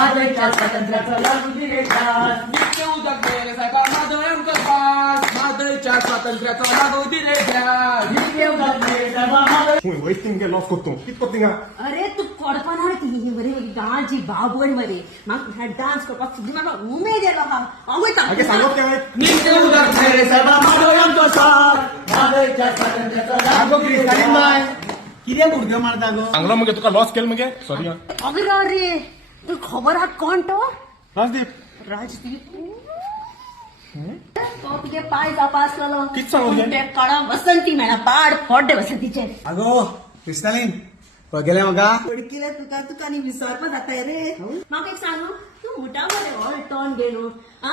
महादेवच्या स्वातंत्र्याचा लागू दिले ध्यास. नित्य उदक मेरे साहेबा माधवयांचा पास माधवच्या स्वातंत्र्याचा लागू दिले ध्यास. नित्य उदक मेरे साहेबा महादेव. वैस तिंगे लॉस करतो कित करतो थिंगा अरे तू कोडपणार ती बरे गांची बाबोय मरे म्हाका ह्या डान्स करपाक सुद्दां म्हाका उमेद येलो हा आवयता आगे सांगत काय नित्य उदक मेरे साहेबा महादेवयांचा साथ. महादेवच्या स्वातंत्र्याचा लागू दिले ध्यास. कित्याक उडक्यो मारता गो सांगलो मगे तुका लॉस केलं मगे सॉरी अगरा रे तू खबर आहा कोण तो राजदीप राजदीप तो तुगे पाय जावपा आसलेलो कित सांगू गे? ते कडा वसंती मेळा पाड फोड्डे वसंतीचे आगो क्रिस्तालीन पळयलें म्हाका पडकिले तुका तुका न्ही विसरपा जाताय रे म्हाका एक सांगू तू मुठा मरे ऑल टर्न गेलो आ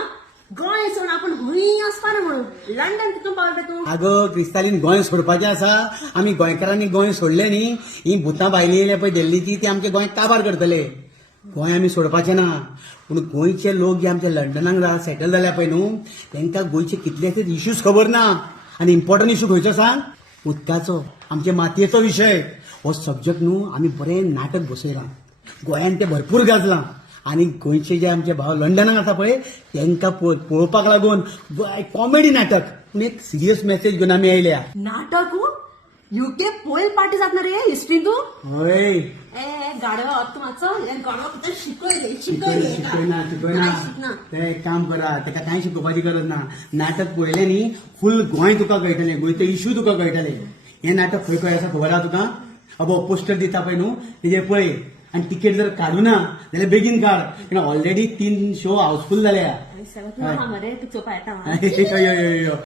गोंय सोडून आपण हुंय वचपा ना म्हणून लंडन कितून पावले तू आगो क्रिस्तालीन गोंय सोडपाचें आसा आमी गोंयकारांनी गोंय सोडलें न्ही ही भुतां भायली येयल्या पळय दिल्लीची ती आमचे गोंय काबार करतले गोंय आमी सोडपाचें ना पूण गोंयचे लोक जे आमचे लंडनाक सेटल जाल्या पळय न्हू तांकां गोंयचे कितलेशेच इश्यूज खबर ना आनी इम्पॉर्टंट इश्यू खंयचो सांग उदकाचो आमचे मातयेचो विशय हो सब्जक्ट न्हू आमी बरें नाटक बसयलां गोंयान तें भरपूर गाजलां आनी गोंयचे जे आमचे भाव लंडनाक आसा पळय तांकां पळोवपाक लागून कॉमेडी नाटक पूण एक सिरियस मेसेज घेवन आमी आयल्या नाटक युके पोयल पार्टी जात ना रे हिस्ट्री तू हय ए गाडव तू मातसो गाडव कितें शिकयले शिकयना ते एक काम करा ताका कांय शिकोवपाची गरज ना नाटक पळयलें न्ही फूल गोंय तुका कळटलें गोंयचे इश्यू तुका कळटले हें नाटक खंय खंय आसा खबर आहा तुका अबो पोस्टर दिता पळय न्हू तेजेर पळय आनी तिकेट जर काडू ना जाल्यार बेगीन काड ऑलरेडी 3 शो हाऊसफुल जाल्या तू मरे तू चोपा येता